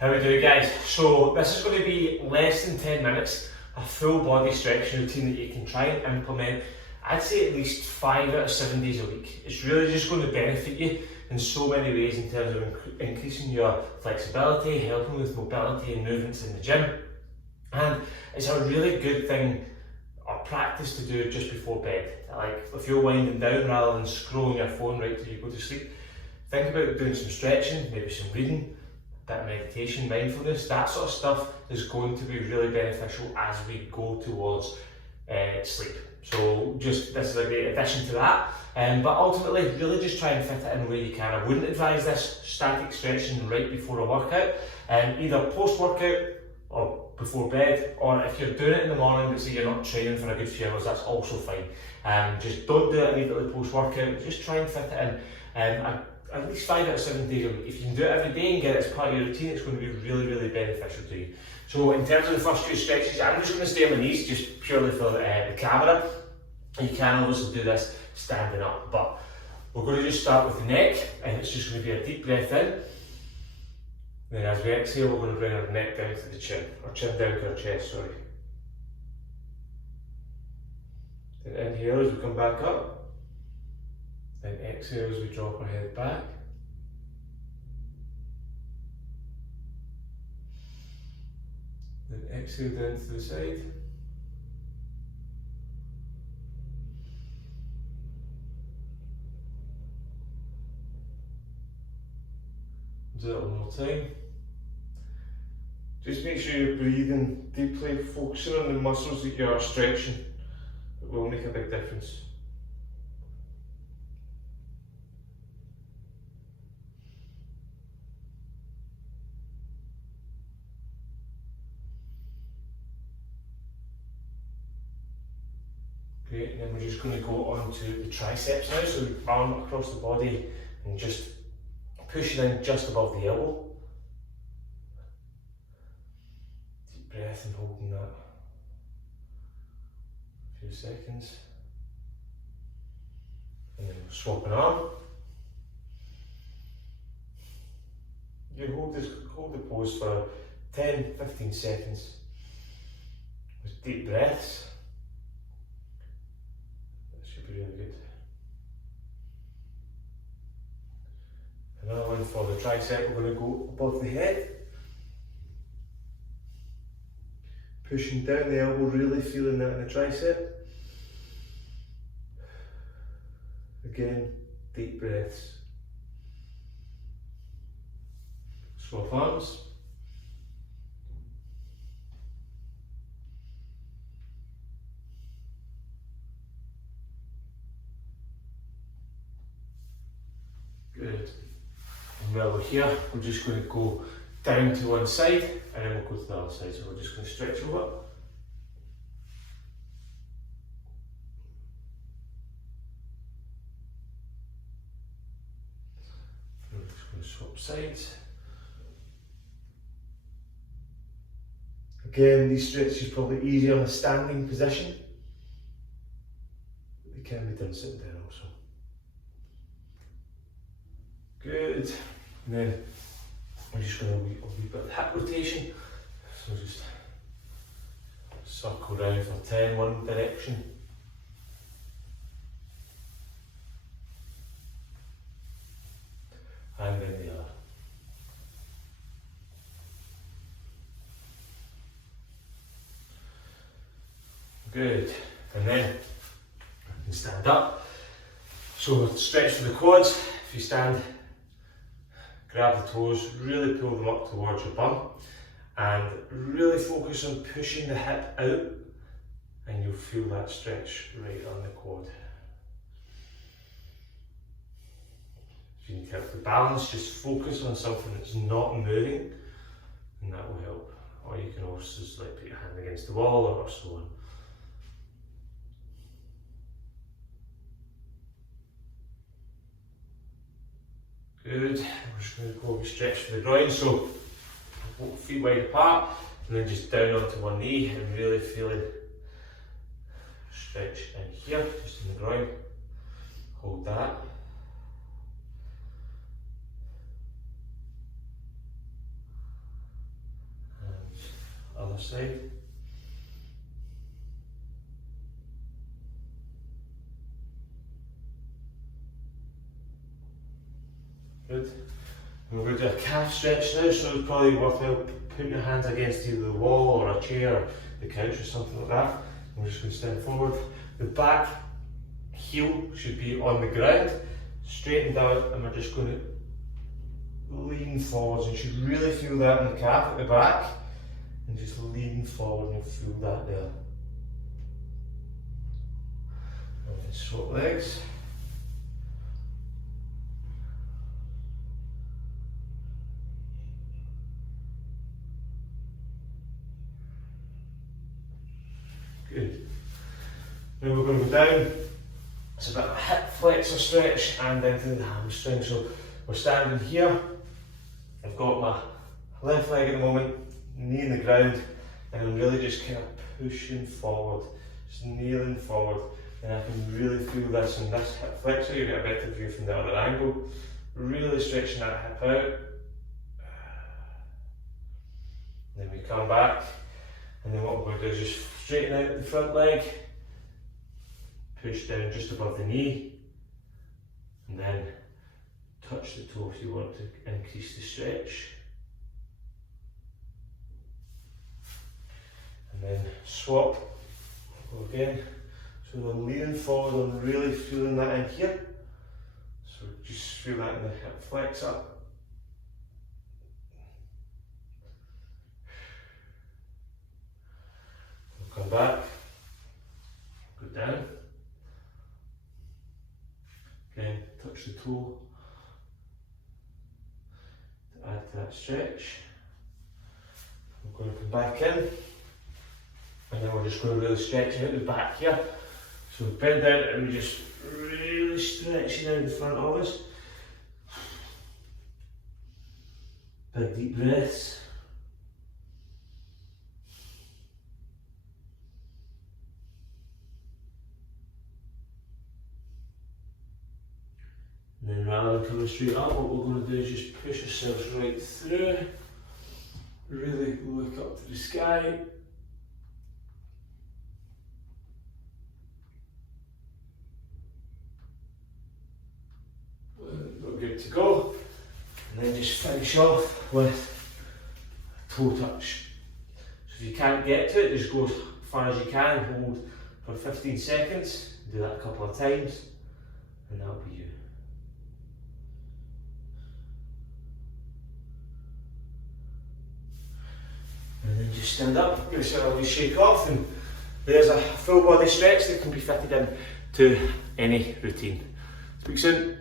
How we do, guys? So this is going to be less than 10 minutes, a full body stretching routine that you can try and implement. I'd say at least 5 out of 7 days a week. It's really just going to benefit you in so many ways in terms of increasing your flexibility, helping with mobility and movements in the gym. And it's a really good thing or practice to do just before bed. Like if you're winding down rather than scrolling your phone right till you go to sleep, think about doing some stretching, maybe some reading, a bit of meditation, mindfulness, that sort of stuff is going to be really beneficial as we go towards sleep. So this is a great addition to that. But ultimately, really just try and fit it in where you can. I wouldn't advise this static stretching right before a workout, either post-workout or before bed, or if you're doing it in the morning but say you're not training for a good few hours, that's also fine. Just don't do it immediately post-workout, just try and fit it in. At least 5 out of 7 days a week. If you can do it every day and get it as part of your routine, it's going to be really, really beneficial to you. So in terms of the first 2 stretches, I'm just going to stay on my knees just purely for the camera. You can also do this standing up, but we're going to just start with the neck, and it's just going to be a deep breath in. Then as we exhale, we're going to bring our neck down to the chin, or chin down to our chest, sorry. Then inhale as we come back up. Then exhale as we drop our head back. Then exhale down to the side. Do that one more time. Just make sure you're breathing deeply, focusing on the muscles that you are stretching. It will make a big difference. Great, and then we're just going to go on to the triceps now, so arm across the body and just pushing in just above the elbow. Deep breath and holding that a few seconds. And then we'll swap an arm. You hold the pose for 10-15 seconds with deep breaths. Really good. Another one for the tricep, we're going to go above the head. Pushing down the elbow, really feeling that in the tricep. Again, deep breaths. Swap arms. Good. And while we're here, we're just going to go down to one side and then we'll go to the other side. So we're just going to stretch over. And we're just going to swap sides. Again, these stretches are probably easier in a standing position, but they can be done sitting down also. Good, and then we're just going to do a wee bit of hip rotation, so just circle round for 10, one direction. And then the other. Good, and then you can stand up. So stretch for the quads. If you stand, grab the toes, really pull them up towards your bum and really focus on pushing the hip out, and you'll feel that stretch right on the quad. If you need help with balance, just focus on something that's not moving and that will help. Or you can also just like put your hand against the wall or so on. Good, we're just going to go stretch for the groin, so both feet wide apart and then just down onto one knee and really feeling stretch in here, just in the groin. Hold that. other side. Good. We're going to do a calf stretch now, so it's probably worthwhile putting your hands against either the wall or a chair or the couch or something like that. And we're just going to stand forward. The back heel should be on the ground, straighten down, and we're just going to lean forwards. You should really feel that in the calf at the back, and just lean forward and you'll feel that there. And then swap legs. Good. Now we're going to go down. It's a bit of a hip flexor stretch and into the hamstring. So we're standing here. I've got my left leg at the moment, knee in the ground, and I'm really just kind of pushing forward, just kneeling forward. And I can really feel this in this hip flexor. You get a better view from the other angle. Really stretching that hip out. Then we come back, and then what we're going to do is just straighten out the front leg, push down just above the knee, and then touch the toe if you want to increase the stretch. And then swap, go again. So we're leaning forward and really feeling that in here. So just feel that in the hip flexor. We'll come back, go down. Again, touch the toe to add to that stretch. We're going to come back in, and then we're just going to really stretch out the back here. So we bend down and we just really stretch it out the front of us. Big deep breaths. And then rather than coming straight up, what we're going to do is just push ourselves right through. Really look up to the sky. We're good to go. And then just finish off with a toe touch. So if you can't get to it, just go as far as you can, hold for 15 seconds, do that a couple of times, and that'll be you. And then just stand up, give yourself a little shake off, and there's a full body stretch that can be fitted in to any routine. Speak soon.